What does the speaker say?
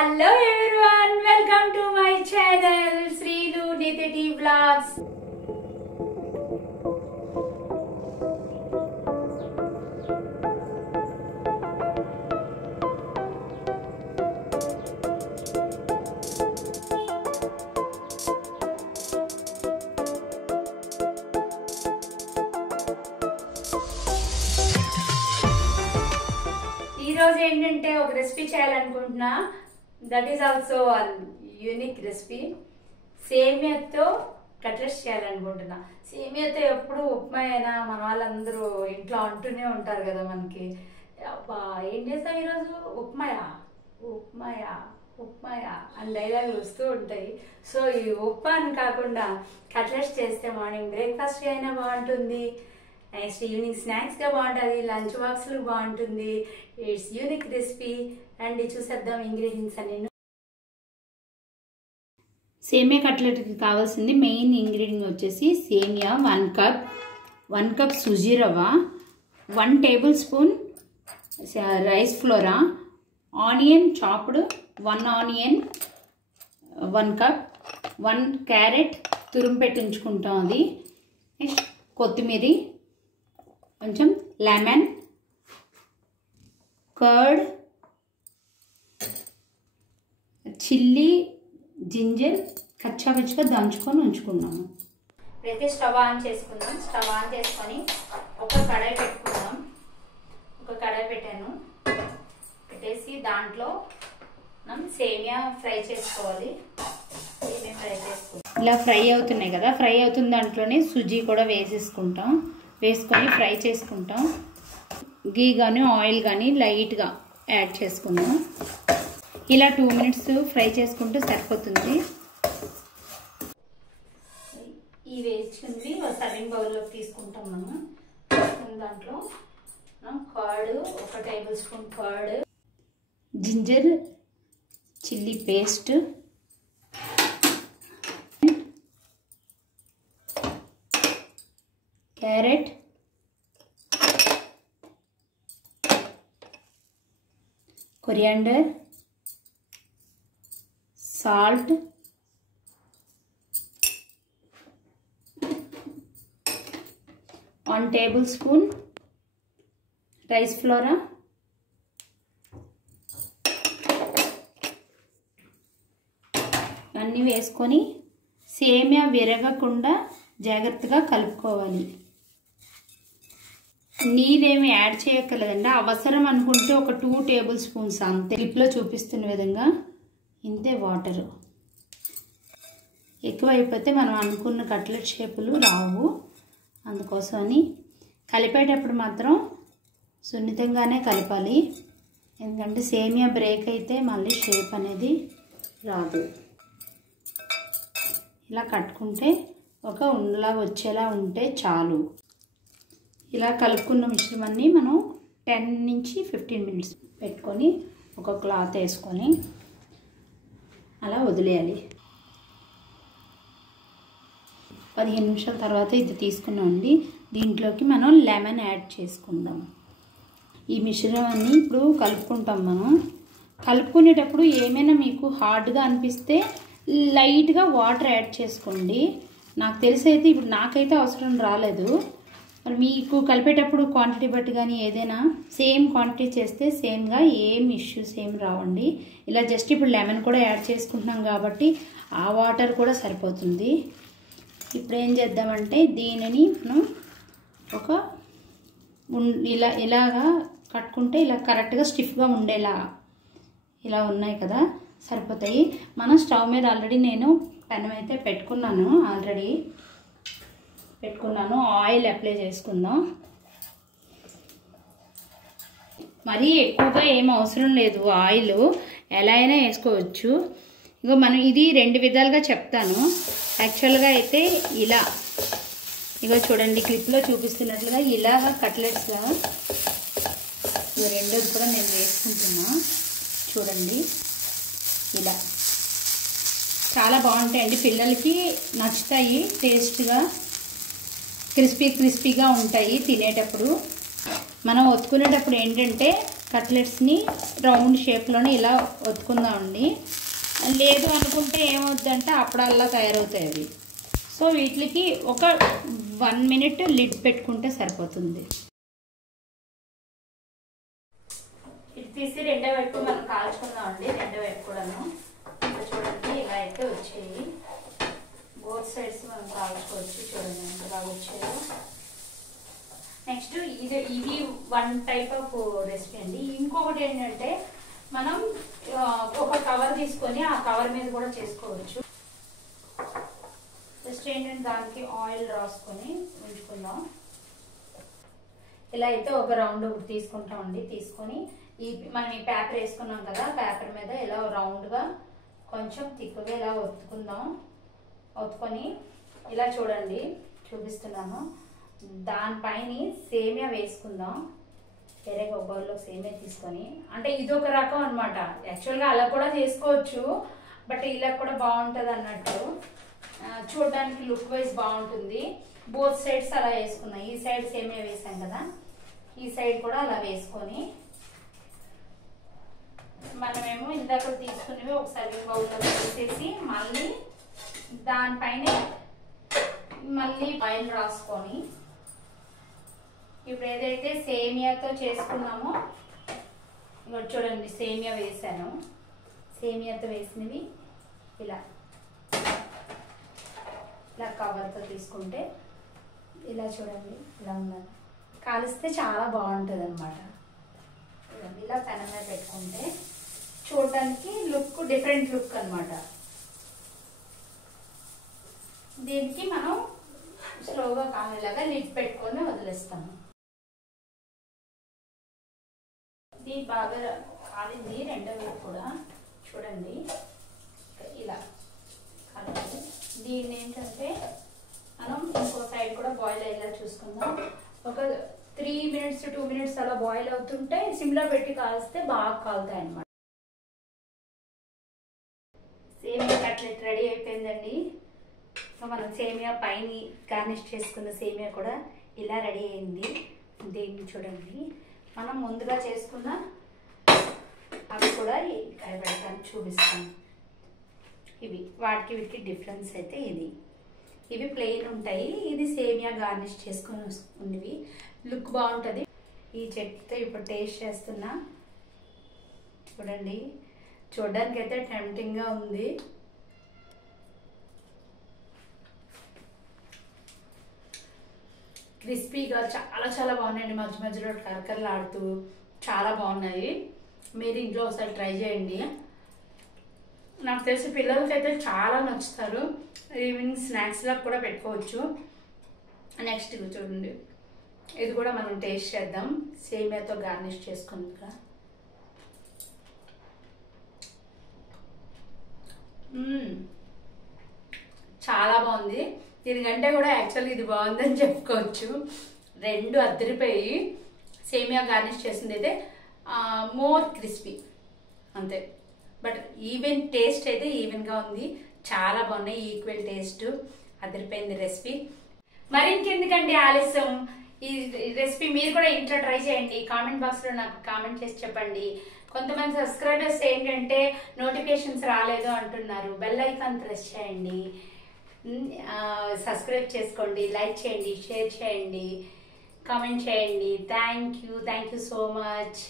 Hello everyone, welcome to my channel Sreenu Nithiti Vlogs. ఈ రోజు ఏంటంటే ఒక రెసిపీ చేయాలనుకుంటున్నా. That is also unique recipe. సేమియాతో కట్లెట్స్ చేయాలనుకుంటున్నా. సేమియాతో ఎప్పుడు ఉప్మా అయినా మన వాళ్ళందరూ ఇంట్లో అంటూనే ఉంటారు కదా మనకి, ఏం చేస్తాం ఈరోజు ఉప్మాయా ఉప్మాయా ఉప్మాయా అని డైలాగులు వస్తూ ఉంటాయి. సో ఈ ఉప్మాని కాకుండా కట్లెట్స్ చేస్తే మార్నింగ్ బ్రేక్ఫాస్ట్ అయినా బాగుంటుంది, నెక్స్ట్ ఈవినింగ్ స్నాక్స్ గా బాగుంటుంది, లంచ్ బాక్స్ లో బాగుంటుంది. ఇట్స్ యూనిక్ రెసిపీ అండ్ చూసేద్దాం ఇంగ్రీడియంట్స్ అన్ని. సేమియా కట్లెట్కి కావాల్సింది మెయిన్ ఇంగ్రీడియంట్ వచ్చేసి సేమియా 1 కప్ సుజీ రవ్వ, 1 tablespoon rice flora, onion chopped 1 onion 1 cup, 1 carrot తురుము పెట్టి ఉంచుకుంటాం అది, నెక్స్ట్ కొత్తిమీర, కొంచెం లెమన్, కర్డ్, చిల్లీ, జింజర్ కచ్చాపచ్చిగా దంచుకొని ఉంచుకున్నాము. అయితే స్టవ్ ఆన్ చేసుకుందాం. స్టవ్ ఆన్ చేసుకొని ఒక కడాయి పెట్టుకుందాం. ఒక కడాయి పెట్టేసి దాంట్లో మనం సేమియా ఫ్రై చేసుకోవాలి. సేమియా ఫ్రై చేసుకుంటాం. ఇలా ఫ్రై అవుతున్నాయి కదా, ఫ్రై అవుతున్న దాంట్లోనే సుజీ కూడా వేసుకొని ఫ్రై చేసుకుంటాం. గీ కానీ ఆయిల్ కానీ లైట్గా యాడ్ చేసుకుందాం. ఇలా 2 మినిట్స్ ఫ్రై చేసుకుంటే సరిపోతుంది. ఈ వేసుకుంది సర్వింగ్ బౌల్లోకి తీసుకుంటాం మనం. దాంట్లో curd 1 tablespoon curd, ginger chilli paste, carrot, coriander, salt, one tablespoon rice ఫ్లోరా, అన్నీ వేసుకొని సేమియా విరగకుండా జాగ్రత్తగా కలుపుకోవాలి. నీరేమి యాడ్ చేయక్కర్లేదండి, అవసరం అనుకుంటే ఒక 2 టేబుల్ స్పూన్స్ అంతే. క్లిప్లో చూపిస్తున్న విధంగా ఇంతే వాటరు. ఎక్కువ అయిపోతే మనం అనుకున్న కట్లెట్ షేపులు రావు. అందుకోసమని కలిపేటప్పుడు మాత్రం సున్నితంగానే కలపాలి, ఎందుకంటే సేమియా బ్రేక్ అయితే మళ్ళీ షేప్ అనేది రాదు. ఇలా కట్టుకుంటే ఒక ఉండలా వచ్చేలా ఉంటే చాలు. ఇలా కలుపుకున్న మిశ్రమాన్ని మనం 10 నుంచి 15 మినిట్స్ పెట్టుకొని ఒక క్లాత్ వేసుకొని అలా వదిలేయాలి. 15 నిమిషాల తర్వాత ఇది తీసుకున్నామండి. దీంట్లోకి మనం లెమన్ యాడ్ చేసుకుందాం. ఈ మిశ్రమాన్ని ఇప్పుడు కలుపుకుంటాం. మనం కలుపుకునేటప్పుడు ఏమైనా మీకు హార్డ్గా అనిపిస్తే లైట్గా వాటర్ యాడ్ చేసుకోండి. నాకు తెలిసి అయితే ఇప్పుడు నాకైతే అవసరం రాలేదు. మరి మీకు కలిపేటప్పుడు క్వాంటిటీ బట్టి కానీ ఏదైనా సేమ్ క్వాంటిటీ చేస్తే సేమ్గా ఏం ఇష్యూస్ ఏం రావండి. ఇలా జస్ట్ ఇప్పుడు లెమన్ కూడా యాడ్ చేసుకుంటున్నాం కాబట్టి ఆ వాటర్ కూడా సరిపోతుంది. ఇప్పుడు ఏం చేద్దామంటే దీనిని మనం ఒక ఇలాగా కట్టుకుంటే ఇలా కరెక్ట్గా స్టిఫ్గా ఉండేలా ఇలా ఉన్నాయి కదా, సరిపోతాయి. మనం స్టవ్ మీద ఆల్రెడీ నేను పెనం అయితే పెట్టుకున్నాను. ఆయిల్ అప్లై చేసుకుందాం. మరీ ఎక్కువగా ఏం అవసరం లేదు, ఆయిల్ ఎలా అయినా వేసుకోవచ్చు. ఇగో మనం ఇది 2 విధాలుగా చెప్తాను. యాక్చువల్గా అయితే ఇలా ఇగో చూడండి, క్లిప్లో చూపిస్తున్నట్లుగా ఇలాగా కట్లెట్స్గా రెండోది కూడా నేను వేసుకుంటున్నా. చూడండి ఇలా చాలా బాగుంటాయండి, పిల్లలకి నచ్చుతాయి, టేస్ట్గా క్రిస్పీగా ఉంటాయి తినేటప్పుడు. మనం ఒత్తుకునేటప్పుడు ఏంటంటే కట్లెట్స్ని రౌండ్ షేప్లోనే ఇలా ఒత్తుకుందామండి. లేదు అనుకుంటే ఏమవుద్దంటే అప్పుడల్లా తయారవుతాయి అవి. సో వీటికి ఒక 1 మినిట్ లిడ్ పెట్టుకుంటే సరిపోతుంది. ఇది తీసి రెండో వైపు మనం కాల్చుకుందామండి. రెండో వైపు కూడాను చూడండి ఇలా అయితే వచ్చాయి. బోత్ సైడ్స్ మనం కాల్చుకోవచ్చు. చూడండి ఎంతగా వచ్చాయో. నెక్స్ట్ ఇది 1 టైప్ ఆఫ్ రెసిపీ అండి. ఇంకొకటి ఏంటంటే మనం ఒక కవర్ తీసుకొని ఆ కవర్ మీద కూడా చేసుకోవచ్చు. జస్ట్ ఏంటంటే దానికి ఆయిల్ రాసుకొని ఉంచుకుందాం. ఇలా అయితే ఒక రౌండ్ తీసుకుంటామండి. తీసుకొని మనం ఈ పేపర్ వేసుకున్నాం కదా, పేపర్ మీద ఇలా రౌండ్గా కొంచెం తిక్కుగా ఇలా ఒత్తుకుందాం. ఒత్తుకొని ఇలా చూడండి చూపిస్తున్నాను. దానిపైన సేమియా వేసుకుందాం. వేరే ఒక బౌల్లో సేమియా తీసుకొని, అంటే ఇదొక రకం అనమాట. యాక్చువల్గా అలా కూడా చేసుకోవచ్చు, బట్ ఇలా కూడా బాగుంటుంది అన్నట్టు. చూడడానికి లుక్ వైజ్ బాగుంటుంది. బోత్ సైడ్స్ అలా వేసుకున్నాం. ఈ సైడ్ సేమియా వేసాం కదా, ఈ సైడ్ కూడా అలా వేసుకొని మనమేమో ఇందాక తీసుకునేవి ఒక సర్వింగ్ బౌల్లో వేసేసి మళ్ళీ దానిపైన మళ్ళీ ఆయిల్ రాసుకొని ఇప్పుడు ఏదైతే సేమియాతో చేసుకున్నామో ఇక్కడ చూడండి సేమియా వేసాను. సేమియాతో వేసినవి ఇలా ఇలా కవర్తో తీసుకుంటే ఇలా చూడండి ఇలా ఉన్నది. కాలిస్తే చాలా బాగుంటుంది అనమాట. ఇలా పెనం మీద పెట్టుకుంటే చూడడానికి లుక్ డిఫరెంట్ లుక్ అనమాట. దీనికి మనం స్లోగా కాలేలాగా లిడ్ పెట్టుకొని వదిలేస్తాము. ఇది బాగా కాలింది. రెండో వైపు కూడా చూడండి ఇలా కాలింది. దీన్ని ఏంటంటే మనం ఇంకో సైడ్ కూడా బాయిల్ అయ్యేలా చూసుకుందాం. ఒక 3 మినిట్స్ 2 మినిట్స్ అలా బాయిల్ అవుతుంటే సిమ్లో పెట్టి కాల్స్తే బాగా కాలుతాయి అన్నమాట. సేమియా కట్లెట్ రెడీ అయిపోయిందండి. సో మనం సేమియా పైన గార్నిష్ చేసుకున్న సేమియా కూడా ఇలా రెడీ అయింది. దీన్ని చూడండి మనం ముందుగా చేసుకున్న అవి కూడా ఇక్కడ పెడతాను చూపిస్తాను. ఇవి వాటికి వీటికి డిఫరెన్స్ అయితే ఇది. ఇవి ప్లెయిన్ ఉంటాయి, ఇది సేమియా గార్నిష్ చేసుకుని ఉన్నవి. లుక్ బాగుంటుంది. ఈ చట్నీతో ఇప్పుడు టేస్ట్ చేస్తున్నా. చూడండి చూడడానికి అయితే టెంప్టింగ్గా ఉంది. క్రిస్పీగా చాలా చాలా బాగున్నాయండి. మధ్య మధ్యలో కరకరలాడుతూ చాలా బాగున్నాయి. మీరు ఇంట్లో ఒకసారి ట్రై చేయండి. నాకు తెలిసి పిల్లలకైతే చాలా నచ్చుతారు. ఈవినింగ్ స్నాక్స్లా కూడా పెట్టుకోవచ్చు. నెక్స్ట్ చూడండి ఇది కూడా మనం టేస్ట్ చేద్దాం. సేమియాతో గార్నిష్ చేసుకుంటా. చాలా బాగుంది. దీనికంటే కూడా యాక్చువల్లీ ఇది బాగుందని చెప్పుకోవచ్చు. రెండు అద్దరిపోయి సేమియా గార్నిష్ చేసింది అయితే మోర్ క్రిస్పీ అంతే. బట్ ఈవెన్ టేస్ట్ అయితే ఈవెన్గా ఉంది. చాలా బాగున్నాయి. ఈక్వల్ టేస్ట్ అదిరిపోయింది రెసిపీ. మరి ఇంకెందుకండి ఆలస్యం, ఈ రెసిపీ మీరు కూడా ఇంట్లో ట్రై చేయండి. కామెంట్ బాక్స్లో నాకు కామెంట్ చేసి చెప్పండి. కొంతమంది సబ్స్క్రైబర్స్ ఏంటంటే నోటిఫికేషన్స్ రాలేదు అంటున్నారు. బెల్ ఐకాన్ ప్రెస్ చేయండి, సబ్స్క్రైబ్ చేసుకోండి, లైక్ చేయండి, షేర్ చేయండి, కామెంట్ చేయండి. Thank you so much.